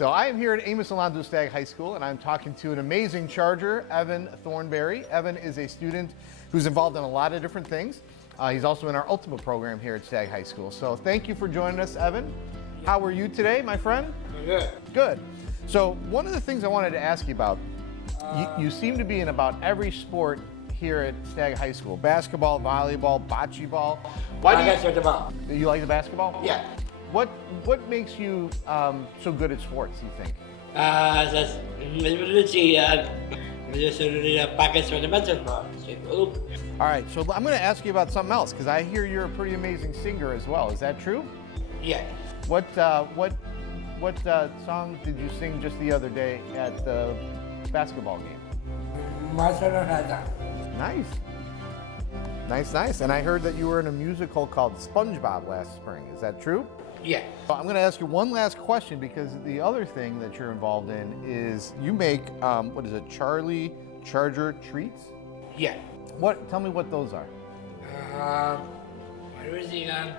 So I am here at Amos Alonzo Stagg High School, and I'm talking to an amazing Charger, Evan Thornberry. Evan is a student who's involved in a lot of different things. He's also in our Ultimate program here at Stagg High School. So thank you for joining us, Evan. How are you today, my friend? Good. Good. So one of the things I wanted to ask you about, you seem to be in about every sport here at Stagg High School. Basketball, volleyball, bocce ball. Why do you like the basketball? Yeah. What makes you so good at sports, you think? All right, so I'm going to ask you about something else because I hear you're a pretty amazing singer as well. Is that true? Yeah. What song did you sing just the other day at the basketball game? Nice. Nice. And I heard that you were in a musical called SpongeBob last spring. Is that true? Yeah. So I'm going to ask you one last question because the other thing that you're involved in is you make, what is it, Charger treats? Yeah. Tell me what those are. What was he on?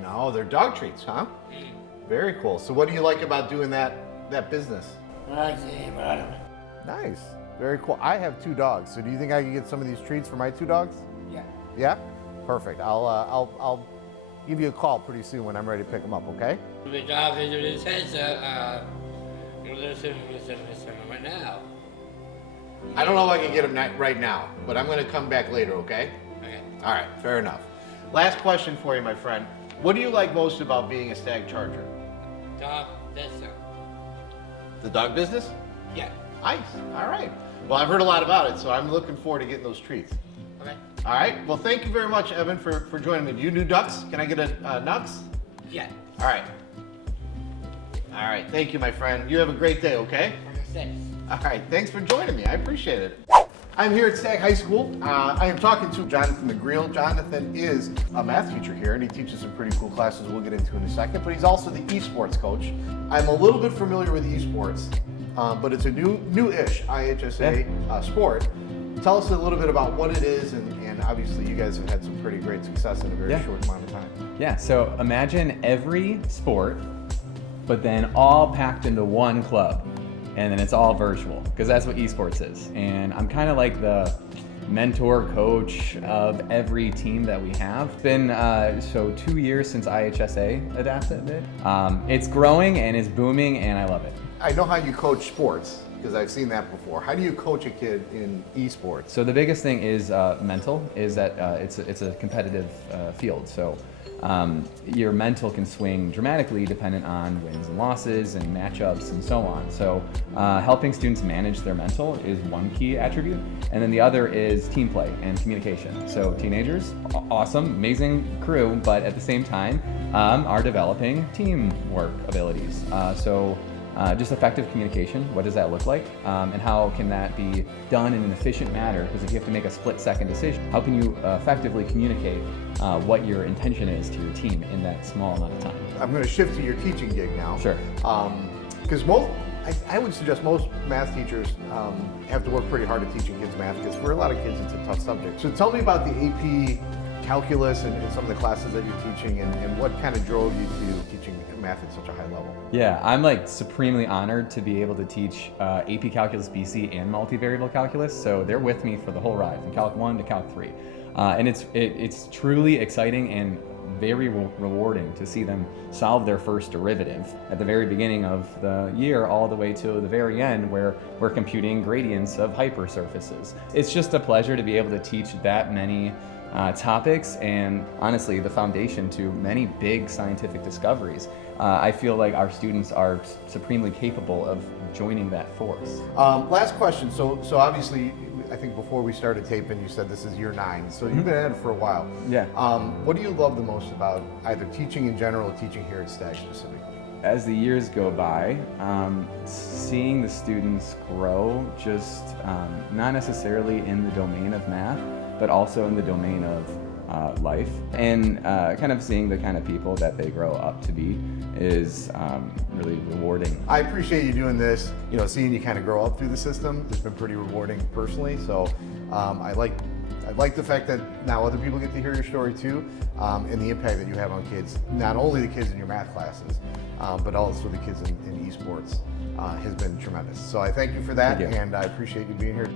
No, they're dog treats, huh? Very cool. So what do you like about doing that business? Nice. Very cool. I have 2 dogs, so do you think I could get some of these treats for my 2 dogs? Yeah. Yeah? Perfect. I'll give you a call pretty soon when I'm ready to pick them up, okay? I don't know if I can get them right now, but I'm going to come back later, okay? Okay. All right, fair enough. Last question for you, my friend. What do you like most about being a Stagg Charger? The dog business? Yeah. Nice. All right. Well, I've heard a lot about it, so I'm looking forward to getting those treats. Okay. All right. Well, thank you very much, Evan, for joining me. Do you do ducks? Can I get a Nux? Yeah. All right. All right. Thank you, my friend. You have a great day, okay? All right. Thanks for joining me. I appreciate it. I'm here at Stagg High School. I am talking to Jonathan McGreal. Jonathan is a math teacher here, and he teaches some pretty cool classes we'll get into in a second, but he's also the esports coach. I'm a little bit familiar with esports, but it's a new-ish IHSA sport. Tell us a little bit about what it is, and obviously you guys have had some pretty great success in a very short amount of time. Yeah, so imagine every sport, but then all packed into one club. And then it's all virtual, because that's what esports is. And I'm kind of like the mentor coach of every team that we have. It's been 2 years since IHSA adapted it. It's growing and it's booming, and I love it. I know how you coach sports, because I've seen that before. How do you coach a kid in esports? So the biggest thing is mental, is that it's a competitive field. So your mental can swing dramatically dependent on wins and losses and matchups and so on. So helping students manage their mental is one key attribute. And then the other is team play and communication. So teenagers, awesome, amazing crew, but at the same time are developing teamwork abilities. Just effective communication, what does that look like? And how can that be done in an efficient manner? Because if you have to make a split-second decision, how can you effectively communicate what your intention is to your team in that small amount of time? I'm going to shift to your teaching gig now. Sure. Because I would suggest most math teachers have to work pretty hard at teaching kids math, because for a lot of kids it's a tough subject. So tell me about the AP calculus and some of the classes that you're teaching, and what kind of drove you to teaching math at such a high level? Yeah, I'm like supremely honored to be able to teach AP Calculus BC and multivariable calculus. So they're with me for the whole ride, from Calc 1 to Calc 3. And it's truly exciting and very rewarding to see them solve their first derivative at the very beginning of the year all the way to the very end, where we're computing gradients of hypersurfaces. It's just a pleasure to be able to teach that many topics, and honestly the foundation to many big scientific discoveries. I feel like our students are supremely capable of joining that force. Last question. So obviously, I think before we started taping, you said this is year 9. So you've been at it for a while. Yeah. What do you love the most about either teaching in general or teaching here at Stagg specifically? As the years go by, seeing the students grow, just not necessarily in the domain of math, but also in the domain of life, and kind of seeing the kind of people that they grow up to be is really rewarding. I appreciate you doing this. You know, seeing you kind of grow up through the system has been pretty rewarding personally. So I like I like the fact that now other people get to hear your story too, and the impact that you have on kids, not only the kids in your math classes, but also the kids in esports has been tremendous. So I thank you for that, Thank you. and I appreciate you being here.